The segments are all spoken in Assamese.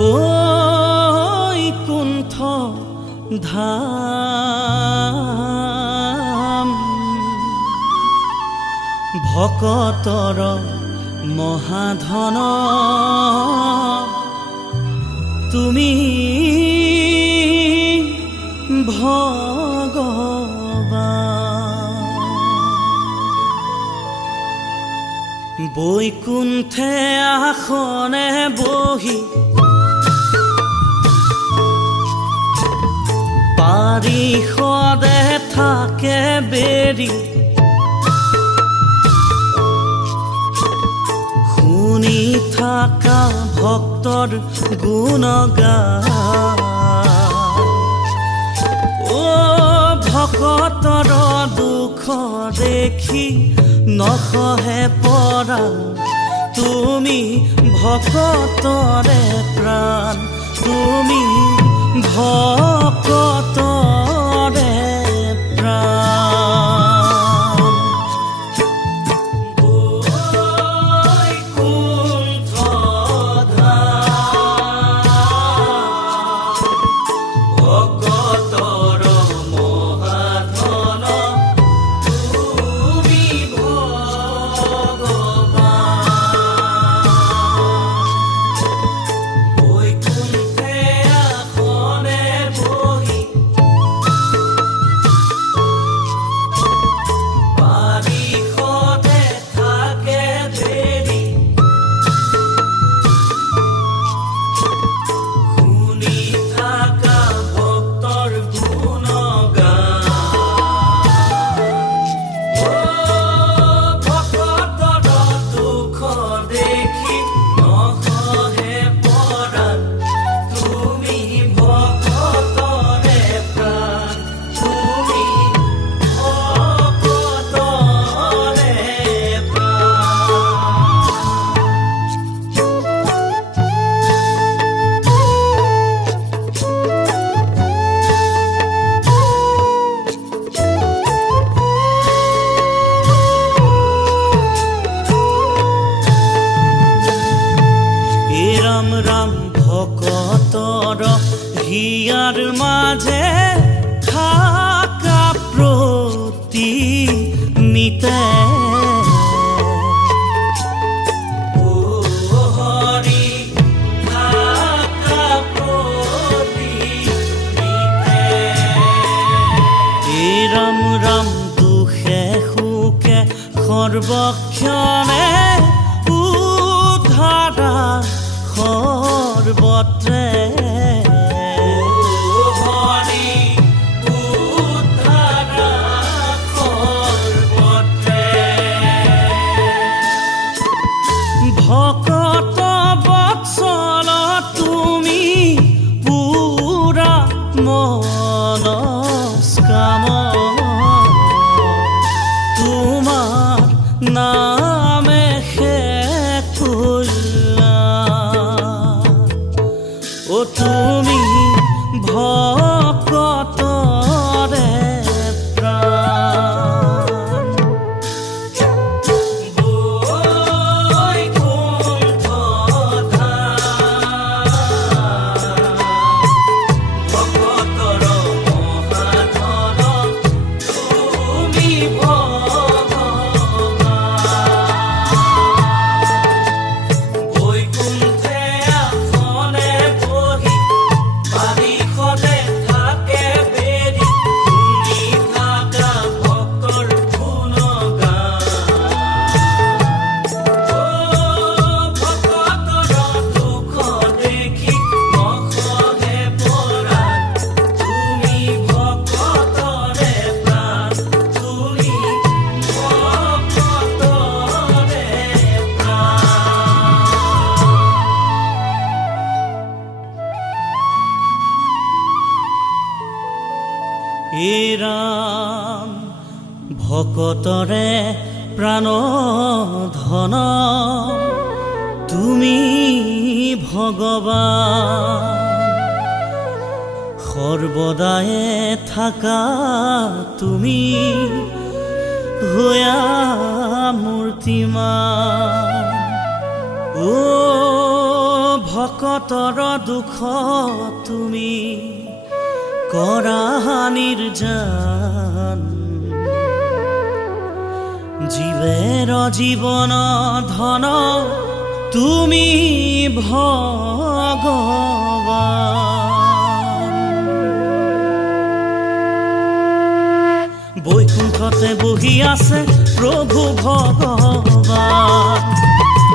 বৈকুণ্ঠ ধাম ভকতৰ মহাধন তুমি ভগৱান। বৈকুণ্ঠে আসনে বহি পাৰিষদে থাকে বেৰি শুনি থাকা ভক্তৰ গুণগান। ও ভকতৰ দুখ দেখি নসহে পৰা তুমি ভকতৰে প্ৰাণ, তুমি ভকতৰে প্ৰাণ। বৈকুণ্ঠ ধাম ভকতৰ মহাধন তুমি ভগৱান। বৈকুণ্ঠে আসনে বহি পাৰিষদে থাকে বেৰি শুনি থাকা ভক্তৰ গুণগান। ও ভকতৰ দুখ দেখি নসহে পৰাণ, তুমি ভকতৰে প্ৰাণ, তুমি ভকতৰে ৰাম ৰাম ভকতৰ হিয়াৰ মাজে থাকা প্ৰতি নিতে। ও হৰি থাকা প্ৰতি নিতে। ৰাম ৰাম দুখে সুখে সৰ্বক্ষণে উদ্ধাৰা সৰ্বত্ৰে। হৰি উদ্ধাৰা সৰ্বত্ৰে। ভকত বৎসল তুমি পুৰা মনস্কাম, তোমাৰ নামে ও তুমি ভকতৰে প্ৰাণ। বৈকুণ্ঠ ধাম ভকতৰ মহাধন তুমি ভগৱান। বৈকুণ্ঠে আসনে বহি পাৰিষদে থাকে বেৰি শুনি থাকা ভক্তৰ গুণগান। ও ভকতৰ দুখ দেখি নসহে পৰাণ, তুমি ভকতৰে প্ৰাণ, তুমি ভকতৰে প্ৰাণ। হে ৰাম ভকতৰে প্ৰাণ ধন তুমি ভগৱান। সৰ্বদায়ে থাকা তুমি হোয়া মূৰ্তিমান। ও ভকতৰ দুখ তুমি কৰা নিৰ্জান জীৱেৰ জীৱন ধন তুমি ভগৱান বৈকুণ্ঠতে বহি আছে প্ৰভু ভগৱান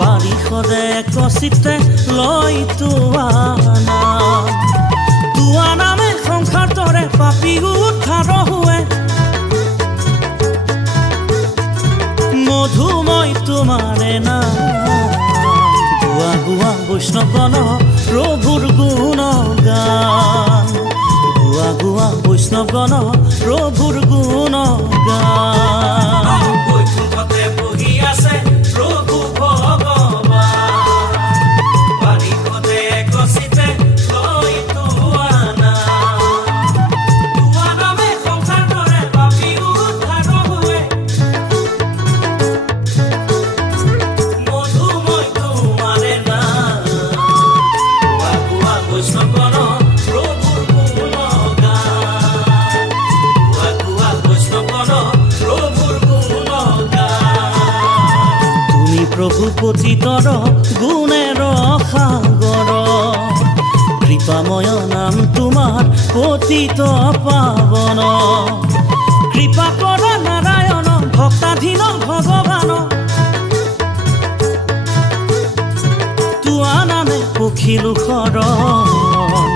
পাৰিষদে কচিতে লৈ তোৱা নামে সংসাৰ তৰে পাপী উদ্ধাৰ হুৱে মধুময় তোমাৰে নাম গোৱা গোৱা বৈষ্ণৱগণ প্ৰভুৰ গুণগান গোৱা গোৱা বৈষ্ণৱগণ প্ৰভুৰ গুণগান বৈকুণ্ঠতে বহি আছে প্ৰভু ভগৱান পাৰিষদে কচিতে লৈ তোৱা নামে সংসাৰ তৰে পাপী উদ্ধাৰ হুৱে মধুময় তোমাৰে নাম গোৱা গোৱা বৈষ্ণৱগণ প্ৰভুৰ গুণগান গোৱা গোৱা বৈষ্ণৱগণ প্ৰভুৰ গুণগান তুমি প্ৰভু পতিতৰ গুণেৰ সাগৰ কৃপাময় নাম তোমাৰ পতিত পাৱন কৃপা কৰ নাৰায়ণ ভক্তাধীন ভগৱান তোৱা নামে পখিলো শৰণ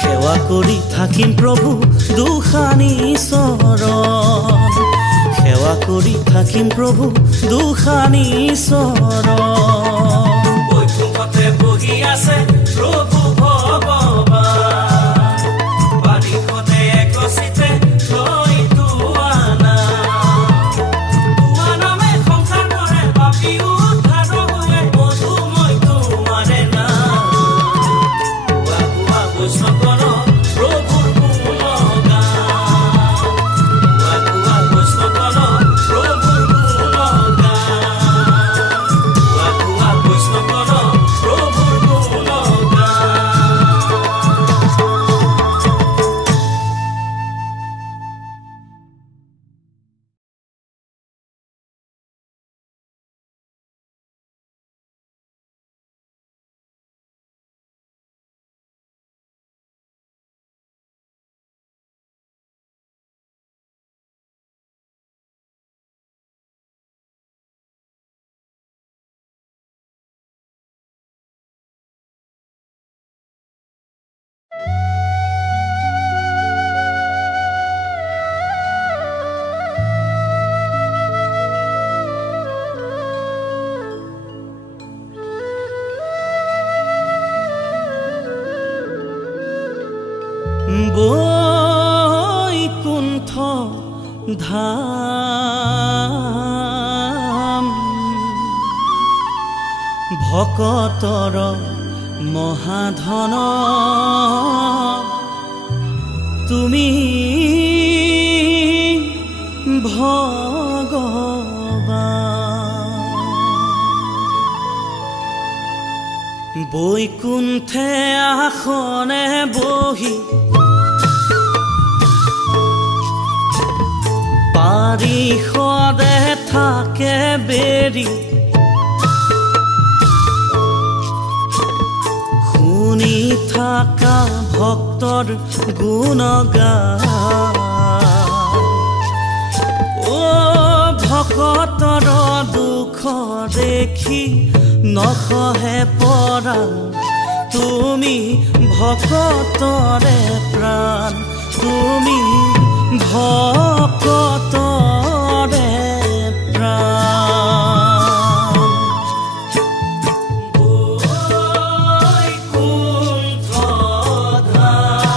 সেৱা কৰি থাকিম প্ৰভু দুখানি চৰণ সেৱা কৰি থাকিম প্ৰভু দুখানি চৰণ বৈকুণ্ঠতে বহি আছে প্ৰভু ভগৱান পাৰিষদে কচিতে লৈ তোৱা নামে সংসাৰ তৰে পাপী উদ্ধাৰ হুৱে মধুময় তোমাৰে নাম গোৱা গোৱা বৈষ্ণৱগণ প্ৰভুৰ গুণগান গোৱা গোৱা বৈষ্ণৱগণ প্ৰভুৰ গুণগান গোৱা গোৱা বৈষ্ণৱগণ প্ৰভুৰ গুণগান বৈকুণ্ঠ ধাম ভকতৰ মহাধন তুমি ভগৱান বৈকুণ্ঠে আসনে বহি পাৰিষদে থাকে বেৰি শুনি থাকা ভক্তৰ গুণগান ও ভকতৰ দুখ দেখি নসহে পৰাণ তুমি ভকতৰে প্ৰাণ তুমি ভকতৰে প্ৰাণ বৈকুণ্ঠ ধাম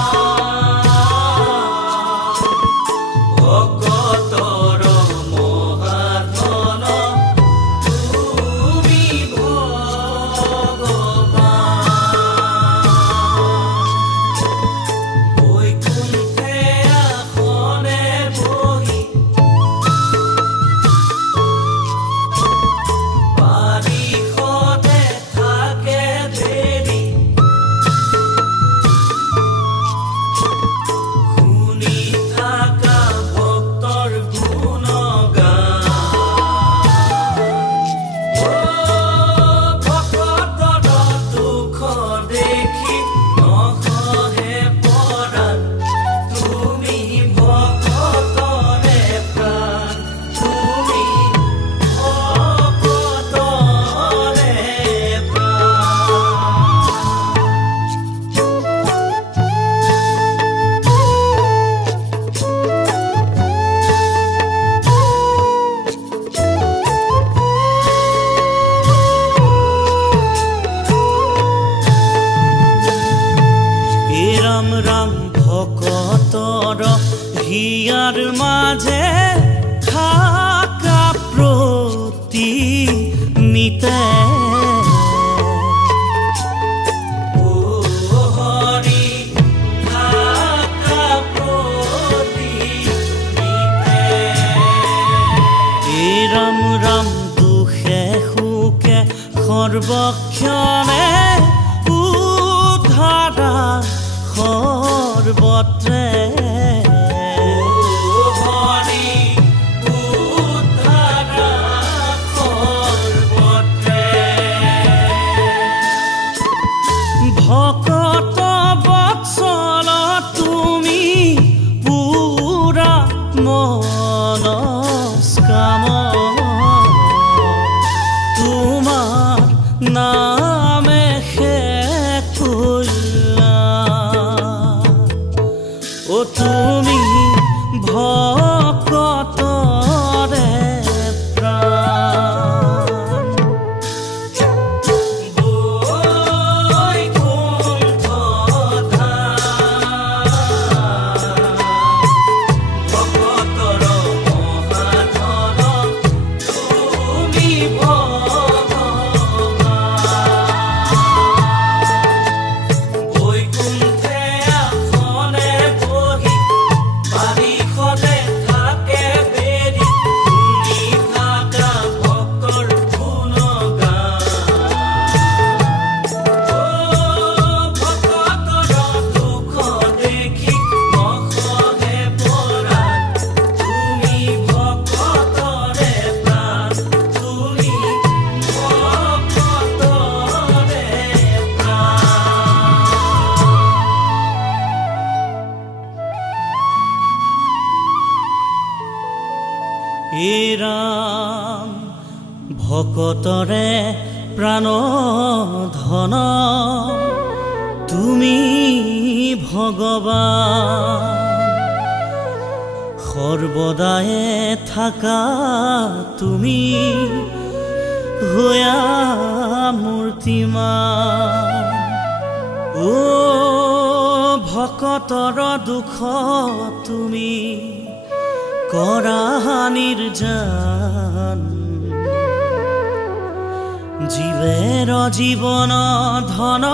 ভকতৰ মহাধন তুমি ভগৱান বৈকুণ্ঠে আসনে বহি সৰ্বক্ষণে উদ্ধাৰা সৰ্বত্ৰে ভকত বৎসল তুমি পুৰা মনস্কাম তোমাৰ নামে খুল্লা ও তুমি ভকতৰে হে ৰাম ভকতৰে প্ৰাণ ধন তুমি ভগৱান সৰ্বদায়ে থাকা তুমি হোয়া মূৰ্তিমান ও ভকতৰ দুখ তুমি কৰা নিৰ্জন জীৱেৰ জীৱন ধন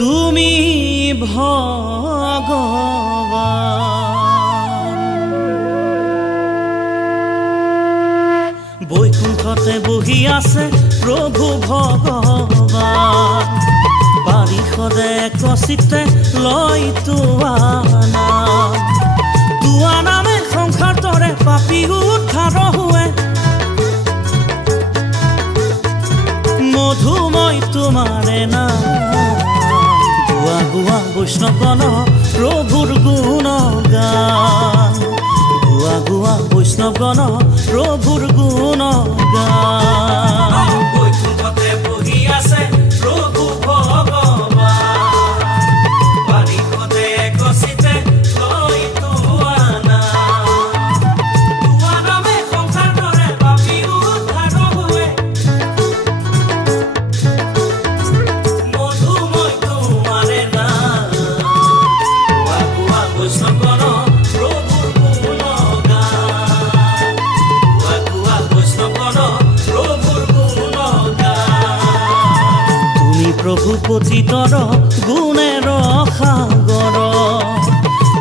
তুমি ভগৱান বৈকুণ্ঠতে বহি আছে প্ৰভু ভগৱান পাৰিষদে একচিত্তে লয় তোৱা নামে সংসাৰ তৰে পাপী উদ্ধাৰ হোৱে মধুময় তোমাৰে নাম গোৱা গোৱা বৈষ্ণৱগণ প্ৰভুৰ গুণ গান গোৱা গোৱা বৈষ্ণৱগণ প্ৰভুৰ গুণ গান বৈকুণ্ঠতে বহি আছে প্ৰভু ভগৱান পাৰিষদে একচিত্তে লয় তোৱা নামে সংসাৰ তৰে পাপী উদ্ধাৰ হোৱে মধুময় তোমাৰে নাম গোৱা গোৱা বৈষ্ণৱগণ প্ৰভুৰ গুণ গান গোৱা গোৱা বৈষ্ণৱগণ প্ৰভুৰ গুণ গান তুমি প্ৰভু পতিতৰ গুণেৰ সাগৰ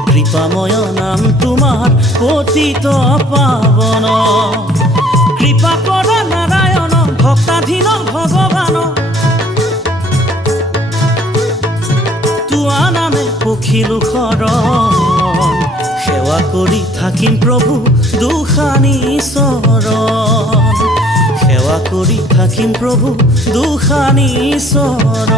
কৃপাময় নাম তোমাৰ পতিত পাৱন কৃপা কৰ নাৰায়ণ ভক্তাধীন ভগৱান তোৱা নামে পখিলো শৰণ সেৱা কৰি থাকিম প্ৰভু দুখানি চৰণ সেৱা কৰি থাকিম প্ৰভু দুখানি চৰণ